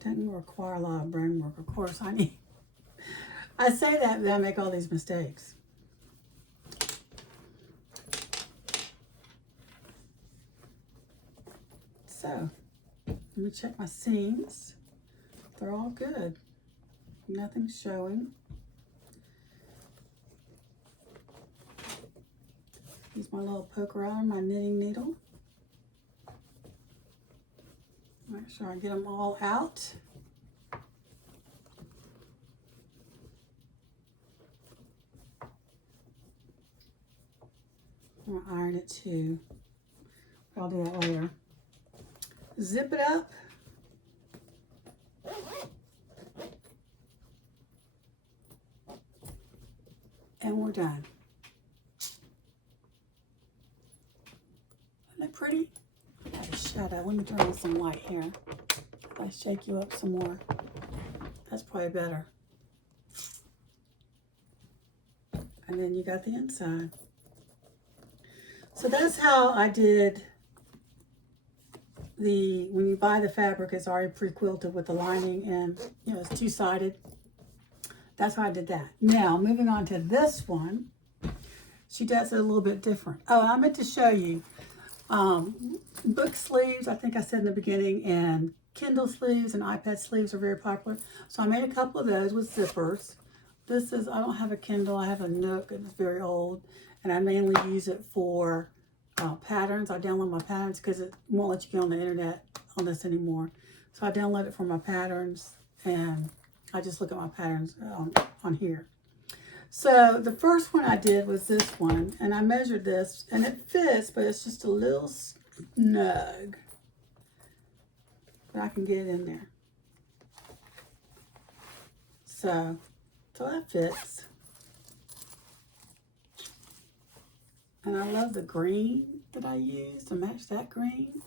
Doesn't require a lot of brain work. Of course, I say that, but I make all these mistakes. So, let me check my seams. They're all good. Nothing's showing. Use my little poker out of my knitting needle. Make sure I get them all out. I'm gonna iron it too, but I'll do that later. Zip it up And we're done. Isn't that pretty? I got a shadow. Let me turn on some light here. If I shake you up some more, that's probably better. And then you got the inside. So that's how I did when you buy the fabric, it's already pre-quilted with the lining and, you know, it's two-sided. That's how I did that. Now, moving on to this one, she does it a little bit different. Oh, I meant to show you book sleeves, I think I said in the beginning, and Kindle sleeves and iPad sleeves are very popular. So I made a couple of those with zippers. This is, I don't have a Kindle, I have a Nook, it's very old, and I mainly use it for patterns. I download my patterns because it won't let you get on the internet on this anymore. So I download it for my patterns, and I just look at my patterns on here. So the first one I did was this one, and I measured this, and it fits, but it's just a little snug. But I can get it in there. So that fits. And I love the green that I used to match that green.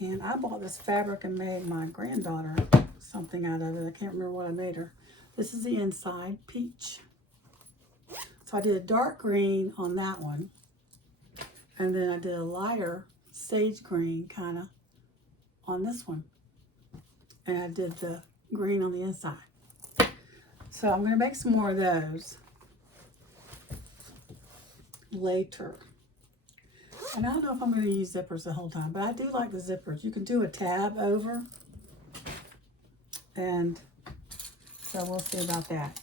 And I bought this fabric and made my granddaughter something out of it. I can't remember what I made her. This is the inside, peach. So I did a dark green on that one. And then I did a lighter sage green kind of on this one. And I did the green on the inside. So I'm going to make some more of those later. And I don't know if I'm going to use zippers the whole time, but I do like the zippers. You can do a tab over, and so we'll see about that.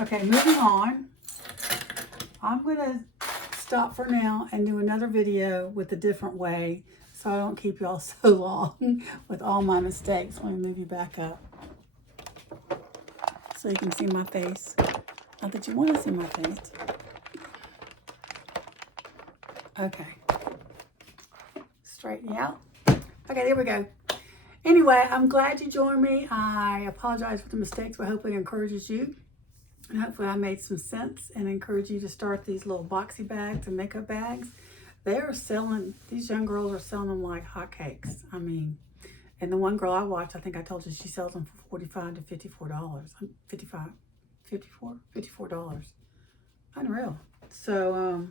Okay, moving on. I'm going to stop for now and do another video with a different way so I don't keep y'all so long with all my mistakes. Let me move you back up so you can see my face. Not that you want to see my face. Okay. Straighten you out. Okay, there we go. Anyway, I'm glad you joined me. I apologize for the mistakes, but hopefully it encourages you. And hopefully I made some sense and encourage you to start these little boxy bags and makeup bags. They are selling, these young girls are selling them like hotcakes. I mean, and the one girl I watched, I think I told you, she sells them for $45 to $54. $54. Unreal. So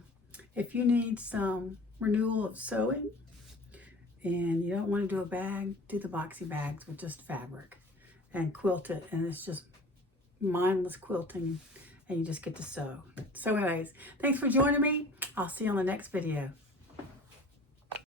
if you need some renewal of sewing and you don't want to do a bag, do the boxy bags with just fabric and quilt it, and it's just mindless quilting, and you just get to sew. So anyways, thanks for joining me. I'll see you on the next video.